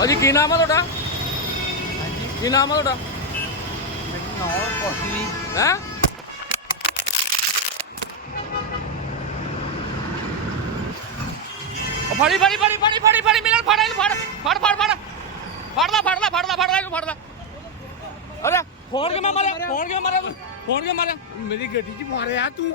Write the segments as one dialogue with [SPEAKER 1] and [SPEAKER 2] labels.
[SPEAKER 1] ਭਾਜੀ ਕੀ ਨਾਮ ਆ ਤੁਹਾਡਾ? ਕੀ ਨਾਮ ਆ ਤੁਹਾਡਾ? ਹੈ ਫੜੀ ਫੜੀ ਫੜੀ ਫੜੀ ਫੜੀ ਫੜੀ ਮਿਲਣ ਫੜ ਇਹਨੂੰ ਫੜ ਫੜ ਫੜ ਫੜ ਫੜਦਾ ਫੜਦਾ ਫੜਦਾ ਫੜਦਾ ਇਹਨੂੰ ਫੜਦਾ। ਅਰੇ ਫੋਨ ਕਿਵੇਂ ਮਾਰਿਆ? ਫੋਨ ਕਿਵੇਂ ਮਾਰਿਆ ਤੂੰ? ਫੋਨ ਕਿਵੇਂ ਮਾਰਿਆ?
[SPEAKER 2] ਮੇਰੀ ਗੱਡੀ 'ਚ ਮਾਰਿਆ ਤੂੰ।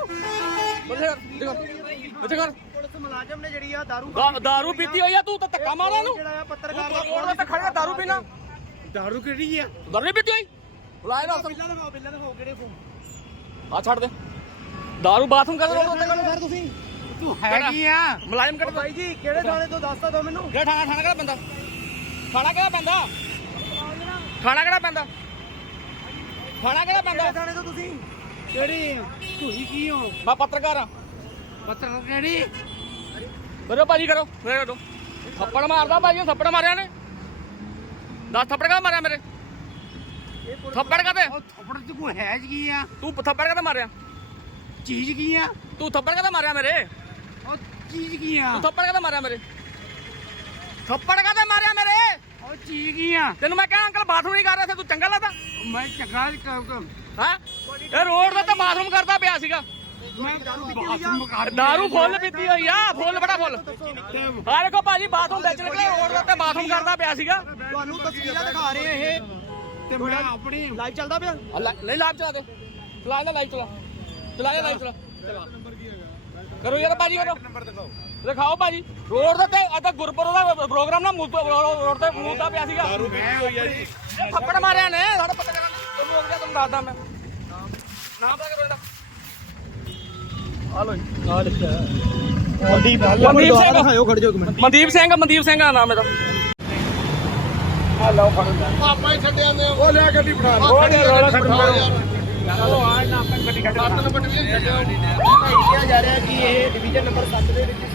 [SPEAKER 1] ਇੱਥੇ ਕਰ
[SPEAKER 2] ਪੁਲਿਸ ਮੁਲਾਜ਼ਮ ਨੇ ਜਿਹੜੀ ਆ
[SPEAKER 1] ਦਾਰੂ ਪੀਤੀ ਹੋਈ ਆ ਤੂੰ ਤਾਂ ਧੱਕਾ ਮਾਰਿਆ ਇਹਨੂੰ।
[SPEAKER 2] ਜਿਹੜਾ ਪੱਤਰਕਾਰ
[SPEAKER 1] ਰੋਡ ਤੇ ਖੜ ਕੇ ਦਾਰੂ ਪੀਣਾ।
[SPEAKER 2] ਦਾਰੂ ਕਿਹੜੀ ਆ?
[SPEAKER 1] ਦਾਰੂ ਨਹੀਂ ਪੀਤੀ ਹੋਈ? ਬੁਲਾਏ ਨਾ
[SPEAKER 2] ਬਿੱਲਾਂ ਦਿਖਾਓ ਕਿਹੜੇ ਫੋਨ
[SPEAKER 1] ਆ ਛੱਡ ਦੇ ਦਾਰੂ ਬਾਥਰੂਮ ਕਰ ਰੋਡ ਤੇ
[SPEAKER 2] ਸਰ ਤੁਸੀਂ ਤੂੰ ਹੈਗੀ ਆ
[SPEAKER 1] ਮੁਲਾਜ਼ਮ ਕਰ
[SPEAKER 2] ਭਾਈ ਜੀ ਕਿਹੜੇ ਥਾਣੇ ਤੋਂ ਦੱਸ ਤਾਂ ਦੋ ਮੈਨੂੰ।
[SPEAKER 1] ਕਿਹੜਾ ਥਾਣਾ? ਥਾਣਾ ਕਿਹੜਾ ਪੈਂਦਾ? ਥਾਣਾ ਕਿਹੜਾ ਪੈਂਦਾ? ਥਾਣਾ ਕਿਹੜਾ ਪੈਂਦਾ? ਥਾਣਾ ਕਿਹੜਾ ਪੈਂਦਾ?
[SPEAKER 2] ਕਿਹੜੇ ਥਾਣੇ ਤੋਂ ਤੁਸੀਂ? ਕਿਹੜੀ ਤੁਸੀਂ ਕੀ ਹੋ?
[SPEAKER 1] ਮੈਂ ਪੱਤਰਕਾਰ ਆ।
[SPEAKER 2] ਪੱਤਰਕਾਰ ਕਿਹੜੀ?
[SPEAKER 1] ਕਰੋ ਭਾਜੀ ਕਰੋ ਫੇਰ ਕਰੋ। ਥੱਪੜ ਮਾਰਦਾ ਭਾਜੀ, ਥੱਪੜ ਮਾਰਿਆ ਨੇ। 10 ਥੱਪੜ ਕਾ ਮਾਰਿਆ ਮੇਰੇ? ਥੱਪੜ ਕਾਤੇ?
[SPEAKER 2] ਉਹ ਥੱਪੜ 'ਚ ਕੋਈ ਹੈ ਕੀ ਆ?
[SPEAKER 1] ਤੂੰ ਥੱਪੜ ਕਾਤੇ ਮਾਰਿਆ?
[SPEAKER 2] ਚੀਜ਼ ਕੀ ਆ?
[SPEAKER 1] ਤੂੰ ਥੱਪੜ ਕਾਤੇ ਮਾਰਿਆ ਮੇਰੇ?
[SPEAKER 2] ਉਹ ਚੀਜ਼ ਕੀ ਆ?
[SPEAKER 1] ਤੂੰ ਥੱਪੜ ਕਾਤੇ ਮਾਰਿਆ ਮੇਰੇ? ਥੱਪੜ ਕਾਤੇ ਮਾਰਿਆ ਮੇਰੇ?
[SPEAKER 2] ਉਹ ਚੀਜ਼ ਕੀ ਆ?
[SPEAKER 1] ਤੈਨੂੰ ਮੈਂ ਕਿਹਾ ਅੰਕਲ ਬਾਥਰੂਮ ਨਹੀਂ ਕਰ ਰਿਹਾ ਸੀ, ਤੂੰ ਚੰਗਾ ਲੱਗਦਾ?
[SPEAKER 2] ਮੈਂ ਚੰਗਾ
[SPEAKER 1] ਹਾਂ ਇਹ ਰੋਡ ਦਾ ਤਾਂ ਬਾਥਰੂਮ ਕਰਦਾ ਪਿਆ ਸੀਗਾ।
[SPEAKER 2] ਮੈਂ ਬਾਥਰੂਮ ਕਰ
[SPEAKER 1] ਦਾਰੂ ਫੁੱਲ ਪੀਤੀ ਹੋਈ ਆ, ਫੁੱਲ ਬੜਾ ਫੁੱਲ। ਆ ਦੇਖੋ ਭਾਜੀ ਬਾਥਰੂਮ ਵਿੱਚ ਨਿਕਲੇ ਰੋਡ ਦੇ ਉੱਤੇ ਬਾਥਰੂਮ ਕਰਦਾ ਪਿਆ ਸੀਗਾ।
[SPEAKER 2] ਤੁਹਾਨੂੰ ਤਸਵੀਰਾਂ ਦਿਖਾ ਰਹੇ ਇਹ ਤੇ ਮੈਂ ਆਪਣੀ ਲਾਈਵ ਚੱਲਦਾ ਪਿਆ।
[SPEAKER 1] ਨਹੀਂ ਲਾਈਵ ਚਲਾ ਦੇ, ਚਲਾ ਲੈ ਲਾਈਵ ਚਲਾ, ਚਲਾ ਲੈ ਲਾਈਵ ਚਲਾ ਕਰੋ ਯਾਰ ਭਾਜੀ ਕਰੋ। ਦਿਖਾਓ ਭਾਜੀ ਰੋਡ ਦੇ ਉੱਤੇ ਅੱਜ ਗੁਰਪੁਰ ਦਾ ਪ੍ਰੋਗਰਾਮ ਨਾ ਰੋਡ ਤੇ ਮੂਦਾ ਪਿਆ ਸੀਗਾ। ਦਾਰੂ ਪੀਤੀ ਹੋਈ ਆ ਜੀ। ਥੱਪੜ ਮਾਰਿਆ ਨੇ ਸਾਡੇ ਪੱਤਰਕਾਰ ਨੂੰ। ਰੁਕ ਜਾ ਤੁਹਾਨੂੰ ਦੱਸਦਾ ਮੈਂ ਨਾਮ ਪਤਾ ਕਰੋ ਇਹਦਾ। ਆ ਲੋ ਜੀ ਆ ਲਿਖਿਆ ਮਨਦੀਪ ਸਿੰਘ।
[SPEAKER 2] ਦਿਖਾਓ ਖੜ ਜਾਓ ਇੱਕ ਮਿੰਟ।
[SPEAKER 1] ਮਨਦੀਪ ਸਿੰਘ ਦਾ ਨਾਮ ਇਹਦਾ। ਆ ਲਓ ਫੜ
[SPEAKER 2] ਆਪਾਂ ਹੀ ਛੱਡਿਆ ਨੇ ਉਹ ਲਿਆ ਗੱਡੀ ਫੜਾ
[SPEAKER 1] ਉਹ ਨਹੀਂ ਰੋਲਾ ਛੱਡੋ
[SPEAKER 2] ਚਲੋ ਆ ਨਾ ਆਪਾਂ ਗੱਡੀ ਕੱਢ ਨੰਬਰ ਡਿਵੀਜ਼ਨ ਕਿਹਾ ਜਾ ਰਿਹਾ ਕਿ ਇਹ ਡਿਵੀਜ਼ਨ ਨੰਬਰ 7 ਦੇ ਵਿੱਚ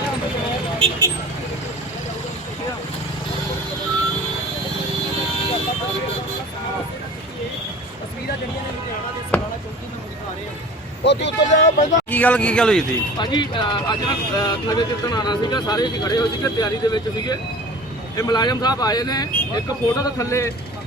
[SPEAKER 2] ਤਸਵੀਰਾਂ ਜਿਹੜੀਆਂ ਨੇ ਲੁਧਿਆਣਾ ਦੇ ਸਰਾਲਾ ਚੌਕੀ ਤੋਂ ਦਿਖਾ ਰਹੇ ਆ। ਉਹ ਤੂੰ ਉੱਤਰ ਜਾ ਪਹਿਲਾਂ।
[SPEAKER 3] ਕੀ ਗੱਲ ਹੋਈ ਸੀ?
[SPEAKER 1] ਭਾਜੀ ਅੱਜ ਨਾ ਨਗਰ ਕੀਰਤਨ ਆਣਾ ਸੀਗਾ, ਸਾਰੇ ਅਸੀਂ ਖੜੇ ਹੋਏ ਸੀਗੇ, ਤਿਆਰੀ ਦੇ ਵਿੱਚ ਸੀਗੇ। ਇਹ ਮੁਲਾਜ਼ਮ ਸਾਹਿਬ ਆਏ ਨੇ, ਇੱਕ ਫੋਟੋ ਦੇ ਥੱਲੇ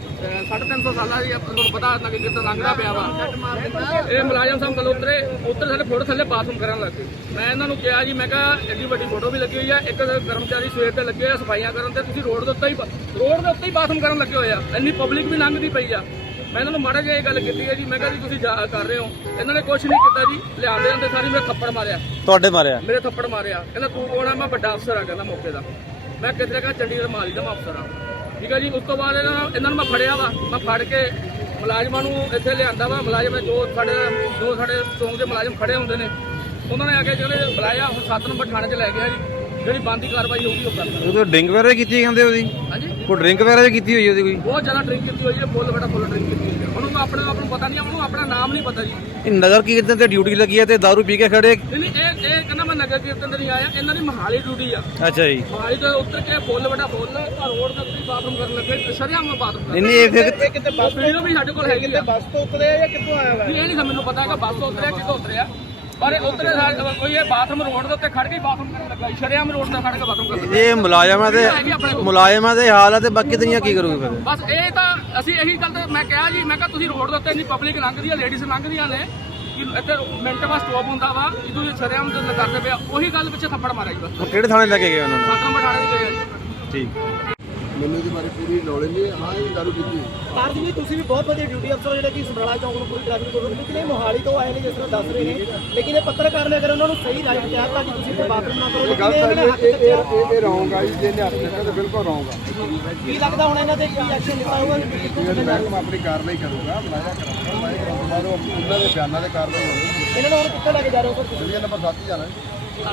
[SPEAKER 1] 350 ਸਾਲਾਂ ਦੀ ਤੁਹਾਨੂੰ ਪਤਾ ਨਗਰ ਕੀਰਤਨ ਲੰਘਦਾ ਪਿਆ ਵਾ। ਇਹ ਮੁਲਾਜ਼ਮ ਸਾਹਿਬ ਥੱਲੇ ਉੱਤਰ ਸਾਡੇ ਫੋਟੋ ਥੱਲੇ ਬਾਥਰੂਮ ਕਰਨ ਲੱਗ ਗਏ। ਮੈਂ ਇਹਨਾਂ ਨੂੰ ਕਿਹਾ ਜੀ, ਮੈਂ ਕਿਹਾ ਐਡੀ ਵੱਡੀ ਫੋਟੋ ਵੀ ਲੱਗੀ ਹੋਈ ਆ, ਇੱਕ ਕਰਮਚਾਰੀ ਸਵੇਰ ਤੇ ਲੱਗੇ ਆ ਸਫਾਈਆਂ ਕਰਨ ਤੇ, ਤੁਸੀਂ ਰੋਡ ਦੇ ਉੱਤੇ ਹੀ ਬਾਥਰੂਮ ਕਰਨ ਲੱਗੇ ਹੋਏ ਆ। ਇੰਨੀ ਪਬਲਿਕ ਵੀ ਲੰਘਦੀ ਪਈ ਆ। ਮੈਂ ਇਹਨਾਂ ਨੂੰ ਮਾੜਾ ਜਿਹਾ ਇਹ ਗੱਲ ਕੀਤੀ ਹੈ ਜੀ, ਮੈਂ ਕਿਹਾ ਜੀ ਤੁਸੀਂ ਕਰ ਰਹੇ ਹੋ। ਇਹਨਾਂ ਨੇ ਕੁਛ ਨਹੀਂ ਕੀਤਾ ਜੀ, ਲਿਆਉਂਦੇ ਜਾਂਦੇ ਸਾਰੀ ਮੇਰੇ ਥੱਪੜ ਮਾਰਿਆ।
[SPEAKER 3] ਤੁਹਾਡੇ ਮਾਰਿਆ?
[SPEAKER 1] ਮੇਰੇ ਥੱਪੜ ਮਾਰਿਆ। ਕਹਿੰਦਾ ਤੂੰ ਕੌਣ ਆ? ਮੈਂ ਵੱਡਾ ਅਫਸਰ ਆ ਕਹਿੰਦਾ ਮੌਕੇ ਦਾ। ਮੈਂ ਕਿਤੇ ਕਹਾ ਚੰਡੀਗੜ੍ਹ ਮਾਲੀ ਦਾ ਮੈਂ ਅਫਸਰ ਆ। ਠੀਕ ਹੈ ਜੀ। ਉਸ ਤੋਂ ਬਾਅਦ ਇਹਨਾਂ ਨੂੰ ਮੈਂ ਫੜਿਆ ਵਾ। ਮੈਂ ਫੜ ਕੇ ਮੁਲਾਜ਼ਮਾਂ ਨੂੰ ਇੱਥੇ ਲਿਆਂਦਾ ਵਾ। ਮੁਲਾਜ਼ਮ ਜੋ ਸਾਡੇ ਚੌਂਕ ਦੇ ਮੁਲਾਜ਼ਮ ਖੜੇ ਹੁੰਦੇ ਨੇ, ਉਹਨਾਂ ਨੇ ਆ ਕੇ ਜਿਹੜੇ ਬੁਲਾਇਆ 7 ਨੰਬਰ ਥਾਣੇ 'ਚ ਲੈ ਗਿਆ ਜੀ। ਜਿਹੜੀ ਬੰਦੀ ਕਾਰਵਾਈ ਹੋਊਗੀ ਉਹ ਕਰਦਾ।
[SPEAKER 3] ਉਹ ਡਰਿੰਕ ਵਗੈਰਾ ਕੀਤੀ ਕਹਿੰਦੇ ਉਹਦੀ?
[SPEAKER 1] ਹਾਂਜੀ
[SPEAKER 3] ਕੋਈ ਡਰਿੰਕ ਵਗੈਰਾ ਕੀਤੀ ਹੋਈ ਉਹਦੀ? ਕੋਈ
[SPEAKER 1] ਬਹੁਤ ਜ਼ਿਆਦਾ ਡਰਿੰਕ ਕੀਤੀ ਹੋਈ ਹੈ, ਫੁੱਲ ਡਰਿੰਕ ਕੀਤੀ ਹੋਈ ਹੈ। ਉਹਨੂੰ ਆਪਣੇ ਆਪ ਨੂੰ ਪਤਾ ਨਹੀਂ, ਉਹਨੂੰ ਆਪਣਾ ਨਾਮ ਨਹੀਂ ਪਤਾ ਜੀ।
[SPEAKER 3] ਇਹ ਨਗਰ ਕੀਰਤਨ ਤੇ ਡਿਊਟੀ ਲੱਗੀ ਹੈ ਤੇ ਦਾਰੂ ਪੀ ਕੇ ਖੜੇ?
[SPEAKER 1] ਨਹੀਂ ਇਹ ਕਹਿੰਦਾ ਮੈਂ ਨਗਰ ਕੀਰਤਨ ਤੇ ਨਹੀਂ ਆਇਆ, ਇਹਨਾਂ ਦੀ ਮਹਾਲੀ ਡਿਊਟੀ ਆ।
[SPEAKER 3] ਅੱਛਾ ਜੀ।
[SPEAKER 1] ਮਹਾਲੀ ਤੋਂ ਉੱਤਰ ਕੇ ਫੁੱਲ ਰੋਡ ਦੇ ਉੱਤੇ ਬਾਥਰੂਮ ਕਰਨ ਲੱਗੇ, ਸ਼ਰਿਆਮ ਬਾਥਰੂਮ ਕਰਨ।
[SPEAKER 3] ਨਹੀਂ ਇਹ ਫਿਰ
[SPEAKER 2] ਕਿਤੇ ਬੱਸ
[SPEAKER 1] ਵੀਡੀਓ ਵੀ ਸਾਡੇ ਕੋਲ ਹੈਗੀ ਆ।
[SPEAKER 2] ਬੱਸ ਤੋਂ ਉਤਰੇ ਆ ਜਾਂ ਕਿੱਥੋਂ ਆਇਆ ਵਾ?
[SPEAKER 1] ਇਹ ਨਹੀਂ ਮੈਨੂੰ ਪਤਾ ਹੈਗਾ ਬੱਸ ਤੋਂ ਉਤਰਿਆ ਕਿੱਥੋਂ ਉਤਰਿਆ, ਪਰ ਉਤਰੇ ਕੋਈ ਇਹ ਬਾਥਰੂਮ ਰੋਡ ਦੇ ਉੱਤੇ ਖੜ ਕੇ ਬਾਥਰੂਮ ਕਰਨ ਲੱਗਾ। ਸ਼ਰਿਆਮ ਰੋਡ ਤੇ ਖੜ ਕੇ ਬਾਥਰੂਮ ਕਰਨ ਲੱਗਾ।
[SPEAKER 3] ਇਹ ਮੁਲਾਜ਼ਮਾਂ ਦੇ ਹਾਲ ਆ ਤੇ ਬਾਕੀ ਦੁਨੀਆ ਕੀ ਕਰੂਗੀ ਫਿਰ?
[SPEAKER 1] ਬਸ ਇਹ ਤਾਂ ਅਸੀਂ ਇਹੀ ਗੱਲ ਤੇ ਮੈਂ ਕਿਹਾ ਜੀ, ਮੈਂ ਕਿਹਾ ਤੁਸੀਂ ਰੋਡ ਦੇ ਉੱਤੇ ਇੰਨੀ ਪਬਲਿਕ ਲੰਘਦੀ ਆ, ਲੇਡੀਜ਼ ਲੰਘਦੀਆਂ ਨੇ ਕਿ ਇੱਥੇ ਮਿੰਟ ਬਾਅਦ ਸਟਾਪ ਹੁੰਦਾ ਵਾ, ਜਦੋਂ ਇਹ ਸ਼ਰਿਆਮ ਦੇ ਕਰਦੇ ਪਿਆ, ਉਹੀ ਗੱਲ ਪਿੱਛੇ ਥੱਪੜ ਮਾਰਿਆ ਜੀ। ਬਸ
[SPEAKER 3] ਉਹ ਕਿਹੜੇ ਥਾਣੇ ਲੈ ਕੇ ਗਏ ਉਹਨਾਂ ਨੂੰ?
[SPEAKER 1] 7 ਨੰਬਰ ਥਾਣੇ ਦੇ ਗਏ ਆ ਜੀ।
[SPEAKER 3] ਠੀਕ।
[SPEAKER 4] ਮੈਨੂੰ ਇਹਦੇ ਬਾਰੇ ਪੂਰੀ ਨੌਲੇਜ ਨਹੀਂ। ਹਾਂ ਇਹ ਦਾਰੂ ਪੀਤੀ।
[SPEAKER 2] ਕਾਰਜ ਜੀ ਤੁਸੀਂ ਵੀ ਬਹੁਤ ਵਧੀਆ ਡਿਊਟੀ ਅਫਸਰ ਜਿਹੜੇ ਕਿ ਸਮਰਾਲਾ ਚੌਂਕ ਨੂੰ ਪੂਰੀ ਟ੍ਰੈਫਿਕ ਕੋਲ, ਲੇਕਿਨ ਇਹ ਮੋਹਾਲੀ ਤੋਂ ਆਏ ਨੇ ਜਿਸ ਤਰ੍ਹਾਂ ਦੱਸ ਰਹੇ ਨੇ, ਲੇਕਿਨ ਇਹ ਪੱਤਰਕਾਰ ਨੇ ਅਗਰ ਉਹਨਾਂ ਨੂੰ ਸਹੀ ਰਾਈਟ ਕਿਹਾ ਤਾਂ ਕਿ ਤੁਸੀਂ ਇੱਥੇ ਬਾਥਰੂਮ ਨਾ ਕਰੋ, ਲੇਕਿਨ ਇਹਨਾਂ ਨੇ ਹੱਥ ਚੱਕਿਆ।
[SPEAKER 4] ਇਹ ਰੌਂਗ ਆ ਜੀ। ਜੇ ਇਹਨੇ ਹੱਥ ਚੱਕਿਆ ਤਾਂ ਬਿਲਕੁਲ ਰੌਂਗ ਆ।
[SPEAKER 2] ਕੀ ਲੱਗਦਾ ਹੁਣ ਇਹਨਾਂ ਤੇ ਕੀ ਐਕਸ਼ਨ ਲਿੱਤਾ ਹੋਊਗਾ?
[SPEAKER 4] ਮੈਂ ਆਪਣੀ ਕਾਰਵਾਈ ਕਰੂੰਗਾ, ਬੁਲਾਇਆ ਕਰਾਂਗਾ। ਮੈਂ ਕਰਾਉਣ ਤੋਂ ਬਾਅਦ ਉਹਨਾਂ ਦੇ ਬਿਆਨਾਂ ਦੇ ਕਾਰਵਾਈ ਹੋਣੀ।
[SPEAKER 2] ਇਹਨਾਂ ਨੂੰ ਹੁਣ ਕਿੱਥੇ ਲੈ ਕੇ ਜਾ ਰਹੇ ਹੋ ਸਰ?
[SPEAKER 4] ਡਿਵੀਜ਼ਨ ਨੰਬਰ 7 ਹੀ ਜਾਣਾ ਜੀ।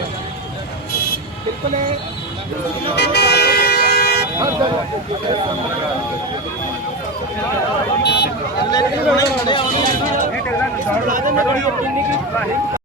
[SPEAKER 2] ਬਿਲਕੁਲ ਇਹ